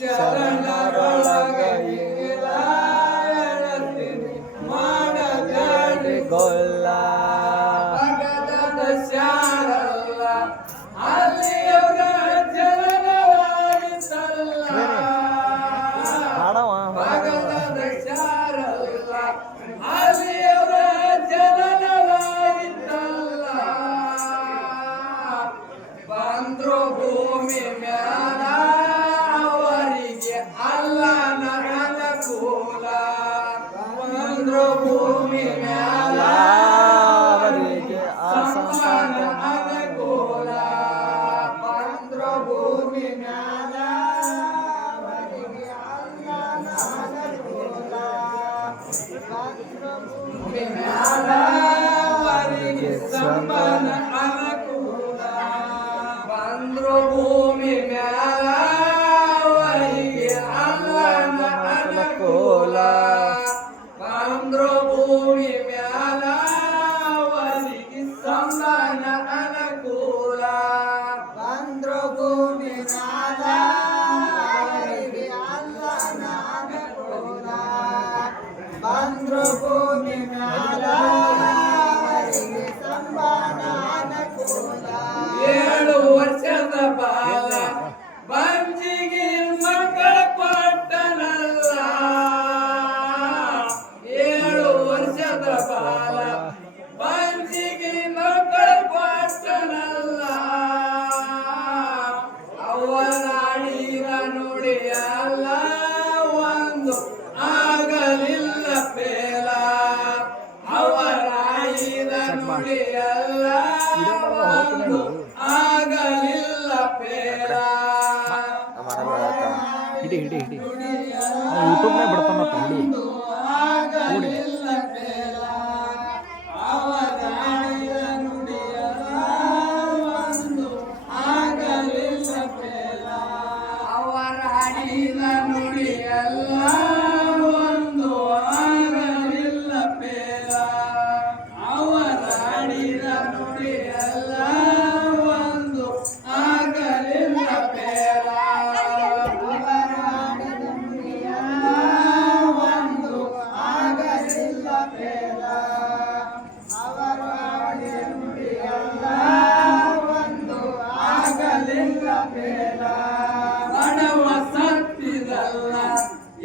ಶರಣರೊಳಗ ಏಳತೀನಿ ಮಾಡಬೇಡಿ ಗೊಲ್ಲ ಭಗದ ಶಾರಲ್ಲ ಅಲ್ಲಿಯವರ ಜನನವಾಗಿತ್ತಲ್ಲ ಭಗದ ಶಾರಲ್ಲ ಅಲ್ಲಿಯವರ ಜನನವಾಗಿತ್ತಲ್ಲ ಬಂದ್ರು ಭೂಮಿ ಮ್ಯಾಲ ಅವರಿಗೆ ಅಲ್ಲನ ಅನುಕೂಲ ಬಂದ್ರು ಭೂಮಿ ಮ್ಯಾಲ ಅವರಿಗೆ ಸಂತಾನ ಅನುಕೂಲ ಬಂದ್ರು ಭೂಮಿ ಮ್ಯಾಲ ಅವರಿಗೆ ಅಲ್ಲನ ಅನುಕೂಲ ಬಂದ್ರು ಭೂಮಿ ಮ್ಯಾಲ ಅವರಿಗೆ ಸಂತಾನ ಅನುಕೂಲ ಬಂದ್ರು ಭೂಮಿ ಮ್ಯಾಲ ಅವರಿಗೆ ಅಲ್ಲನ ಅನುಕೂಲ ಬಂದ್ರು ಭೂಮಿ ಮ್ಯಾಲ ಅವರಿಗೆ ಸಂತಾನ ಅನುಕೂಲ ಬಂದ್ರು ಭೂಮಿ ಮ್ಯಾಲ ಅವರಿಗೆ ಅಲ್ಲನ ಅನುಕೂಲ ಬಂದ್ರು ಭೂಮಿ ಮ್ಯಾಲ ಅವರಿಗೆ ಸಂತಾನ ಅನುಕೂಲ 7 ವರ್ಷದ ಬಾಲ ಬಂಜಿಗೆ ಮಕ್ಕಳ ಕೊಟ್ಟನಲ್ಲ 7 ವರ್ಷದ ಬಾಲ ಬಂಜಿಗೆ ಮಕ್ಕಳ ಕೊಟ್ಟನಲ್ಲ ಅವನಾಡಿದ ನುಡಿಯಲ್ಲ ಒಂದು ಆಗಲಿಲ್ಲ ಫೇಲ ಅವರಾಯಿದ ನುಡಿಯಲ್ಲ ಒಂದು ಆಗಲಿಲ್ಲ ಫೇಲ ಹಿಡಿ ಹಿಡಿ ಹಿಡಿ ಯೂಟ್ಯೂಬ್ನಾಗ ಬಿಡ್ತಾನತ್ತ ಹಿಡಿ ಆಗಲಿಲ್ಲ ಫೇಲ ಅವರಾಯಿದ ನುಡಿಯಲ್ಲ ಒಂದು ಆಗಲಿಲ್ಲ ಫೇಲ ಅವರಾಡಿದ ನುಡಿಯಲ್ಲ ಒಂದು ಆಗಲಿಲ್ಲ ಫೇಲ ಅವರಾಡಿದ ನುಡಿಯಲ್ಲ ಒಂದು ಆಗಲಿಲ್ಲ ಫೇಲ ಅವರಾಡಿದ ನುಡಿಯಲ್ಲ ಒಂದು ಆಗಲಿಲ್ಲ ಫೇಲ ಅವರಾಡಿದ ನುಡಿಯಲ್ಲ ಒಂದು ಆಗಲಿಲ್ಲ ಫೇಲ ಬಡವ ಸತ್ತಿದಲ್ಲ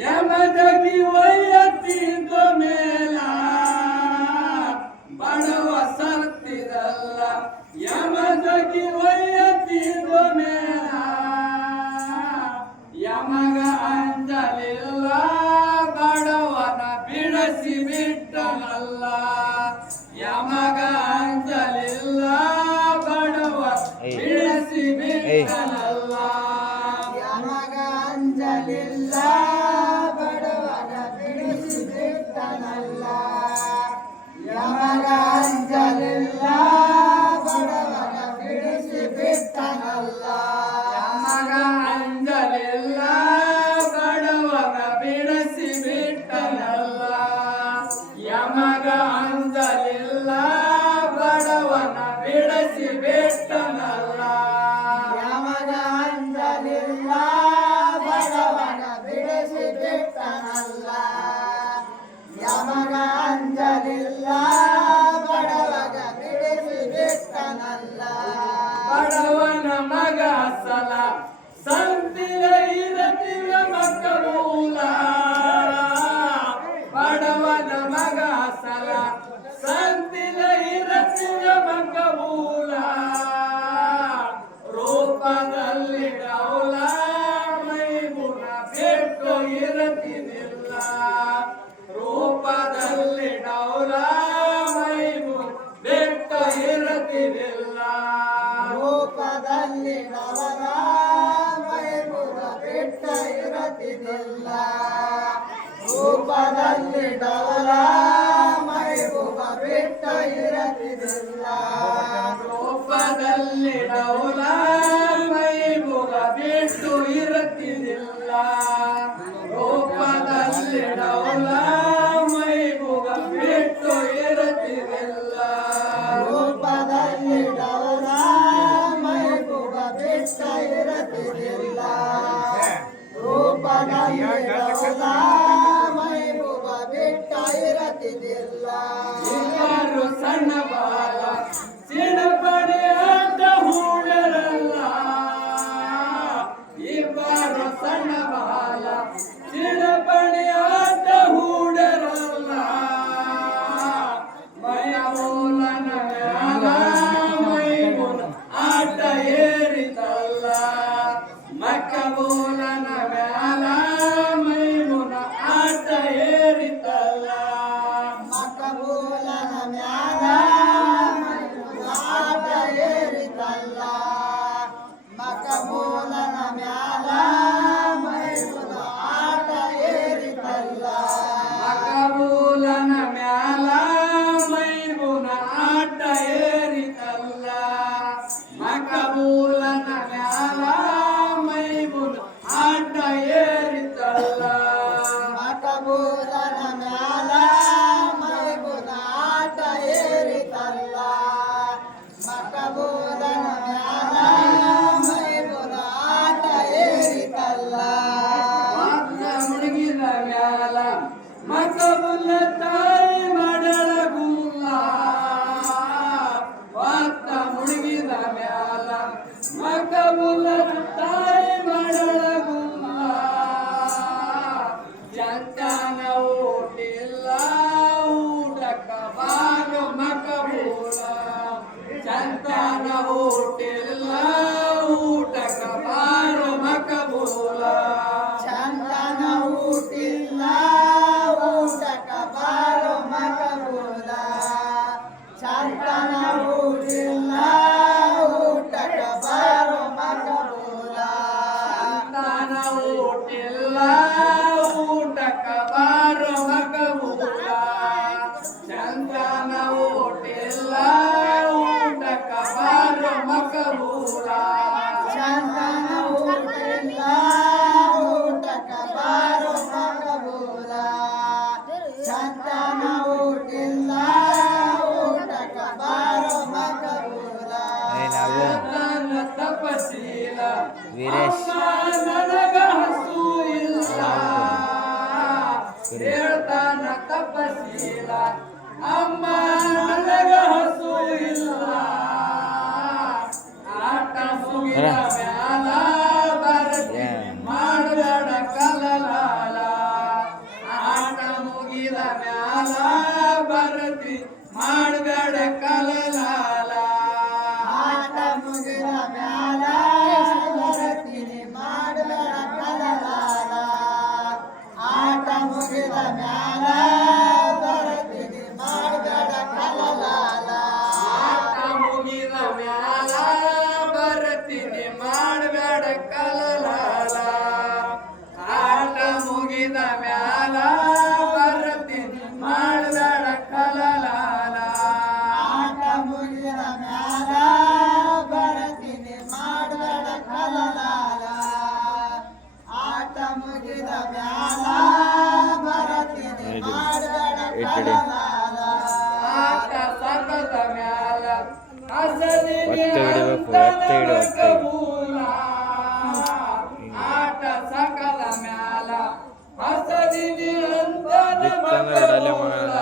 ಯಮದಗಿ ವೈಯತ್ತಿದ ಮೇಲ ಬಡವ ಸತ್ತಿದಲ್ಲ ಯಮದಗಿ ವೈಯತ್ತಿದ ಮೇಲ ಯಮಗ ಅಂಜಲಿಲ್ಲ ಬಡವನ ಬಿಡಿಸಿ ಬಿಟ್ಟನಲ್ಲ ಯಮಗ ಅಂಜಲಿಲ್ಲ ಬಡವ ಬಿಡಿಸಿ ಬಿಟ್ಟನಲ್ಲ ಯಮಗ ಅಂಜಲಿಲ್ಲ ಬಡವನ ಬಿಡಿಸಿ ಬಿಟ್ಟನಲ್ಲ ಯಮಗ ಅಂಜಲಿಲ್ಲ ಬಡವನ ಬಿಡಿಸಿ ಬಿಟ್ಟನಲ್ಲ ಯಮಗ ಅಂಜಲಿಲ್ಲ ಬಡವನ ಬಿಡಿಸಿ ಬಿಟ್ಟನಲ್ಲ ಯಮಗ ಅಂಜಲಿಲ್ಲ ಬಡವನ ಬಿಡಿಸಿ ಬಿಟ್ಟನಲ್ಲ ಯಮಗ ಅಂಜಲಿಲ್ಲ ಬಡವನ ಬಿಡಿಸಿ ಬಿಟ್ಟನಲ್ಲ ಯಮಗ ಅಂಜಲಿಲ್ಲ ಬಡವನ ಬಿಡಿಸಿ ಬಿಟ್ಟನಲ್ಲ ಬಡವನ ಮಗ ಸಲ ಸಂತಿಲ ಇರತಿವ ಮಕ್ಕಳೂಲ ಬಡವನ ಮಗ ಸಲ ಸಂತಿಲ ಇರತಿವ ಮಕ್ಕಳೂಲ ರೂಪದಲ್ಲಿ ಡೌಲ ಮೈಗುಣ ಬಿಟ್ಟು ಇರತಿನಿಲ್ಲ ರೂಪದಲ್ಲಿ ಡೌಲ ಮೈಗುಣ ಬಿಟ್ಟು ಇರತಿನಿಲ್ಲ ರೂಪದಲ್ಲಿ ಡೌಲ ಮೈಗುಣ ಬಿಟ್ಟು ಇರತಿನಿಲ್ಲ ರೂಪದಲ್ಲಿ ಡೌಲ ಮೈಗುಣ ಬಿಟ್ಟು ಇರತಿನಿಲ್ಲ ರೂಪದಲ್ಲಿ ಡೌಲ ಮೈಗುಣ ಬಿಟ್ಟು ಇರತಿನಿಲ್ಲ ರೂಪದಲ್ಲಿ ಡೌಲ ಮೈಗುಣ ಬಿಟ್ಟು ಇರತಿನಿಲ್ಲ ರೂಪದಲ್ಲಿ ಡೌಲ ಮೈಗುಣ ಬಿಟ್ಟು ಇರತಿನಿಲ್ಲ ಏರಿದಿಲ್ಲ ಇಬ್ಬರು ಸಣ್ಣ ಬಾಲ ಸಿಡಪಡಿ ಅಂತ ಹೂಡರಲ್ಲ ಇಬ್ಬರು ಸಣ್ಣ ಬಾಲ ಸಿಡಪಡಿ ಅಂತ ಹೂಡರಲ್ಲ ಮಯ ಮೂಲನ ಮ್ಯಾಲ ಮೈಗುಣ ಆಟ ಏರಿತಲ್ಲ ಮಕ್ಕ ಮೂಲನ ಮ್ಯಾಲ ಮೈಗುಣ ಆಟ ಏರಿತಲ್ಲ ಮಕಬೂಲನ ಮ್ಯಾಲ ಆಟ ಏರಿತಲ್ಲ ಮಕಬೂಲನ ಮ್ಯಾಲ ಮೈಗುಣ ಆಟ ಏರಿತಲ್ಲ ಮಕಬೂಲನ ಮ್ಯಾಲ ಮೈಗುಣ ಆಟ ಏರಿತಲ್ಲ ಮಕಬೂಲನ ಮ್ಯಾಲ ಮೈಗುಣ ಆಟ ಏರಿತಲ್ಲ ಮಕಬೂಲನ ಮ್ಯಾಲ ಮೈಗುಣ ಆಟ ಏರಿತಲ್ಲ ಮಕಬೂಲನ ಮ್ಯಾಲ ಮೈಗುಣ ಆಟ ಏರಿತಲ್ಲ ವಾದ್ಯ ಮುಳುಗಿದ ಮ್ಯಾಲ ಮಕಬುಲ್ಲ ತಾಯಿ ಮಾಡಳ ಗುಲ್ಲ ವಾದ್ಯ ಮುಳುಗಿದ ಮ್ಯಾಲ ಮಕಬುಲ್ಲ ತಾಯಿ ಮಾಡಳ ಗುಲ್ಲ ಚಂದನ ಊಟಿಲ್ಲ ಊಟಕ ಬಾಗ ಮಕಬೂಲ ಚಂದನ ಊಟಿಲ್ಲ ಊಟಕ ಬಾಗ ಮಕಬೂಲ ಚಂದನ ಊಟಿಲ್ಲ ಊಟಕ ಬಾರೋ ಮಕಬೂಲ ಚಂದನ ಊಟಿಲ್ಲ ಊಟಕ ಬಾರೋ ಮಕಬೂಲ ಸಂತಾನ ಊಟಿಲ್ಲ ಊಟಕ ಬಾರ ಮಕಬೂಲ ಸಂತಾನ ಊಟಿಲ್ಲ ಊಟಕ ಬಾರ ಮಕಬೂಲ ಚಂದನ ಊಟಿಲ್ಲ ಊಟಕ ಬಾರೋ ಮಕಬೂಲ ಚಂದನ ಊಟಿಲ್ಲ ಊಟಕ ಬಾರೋ ಮಕಬೂಲ ನನ್ನ ತಪಶೀಲ ವೀರೇಶ್. ಅಮ್ಮ ನನಗ ಹಸು ಇಲ್ಲ ಹೇಳ್ತಾನ ತಪಶೀಲ ಅಮ್ಮ ನನಗ ಹಸು ಇಲ್ಲ ಆಟ ಮುಗಿದ ಮ್ಯಾಲ ಬರತಿ ಮಾಡಬೇಡ ಕಲಲಾಲ ಆಟ ಮುಗಿದ ಮ್ಯಾಲ ಬರತಿ ಮಾಡಬೇಡ ಕಲಲಾಲ ಆಟ ಮುಗಿದ ಮ್ಯಾಲ ಬರತೀನಿ ಮಾಡಬೇಡ ಕಲಲಾಲ ಆಟ ಮುಗಿದ ಮ್ಯಾಲ ಬರತೀನಿ ಮಾಡಬೇಡ ಕಲಲಾಲ ಆಟ ಮುಗಿದ ಮ್ಯಾಲ ಬರತೀನಿ ಮಾಡಬೇಡ ಕಲಲಾಲ ಆಟ ಮುಗಿದ ಮ್ಯಾಲ ಬರತೀನಿ ಮಾಡಬೇಡ ಕಲಲಾಲ ಆಟ ಮುಗಿದ ಮ್ಯಾಲ ಬರತೀನಿ ಮಾಡಬೇಡ ಕಲಲಾಲ ಆಟ ಮುಗಿದ ಮ್ಯಾಲ ಬರತೀನಿ ಮಾಡಬೇಡ ಕಲಲಾಲ ಆಟ ಸಕದ ಮ್ಯಾಲ ಹಸದಿನಿ ಒತ್ತೆ ಹಿಡಿಬೇಕು, ಒತ್ತೆ ಹಿಡಿ, ಒತ್ತೆ ಹಿಡಿ. ಕಬೂಲ ಆಟ ಸಕದ ಮ್ಯಾಲ ಹಸದಿನಿ ಅಂತ ಬಿತ್ತಂದ್ರೆ ಬಿಡಲ್ಲ ಮಗ.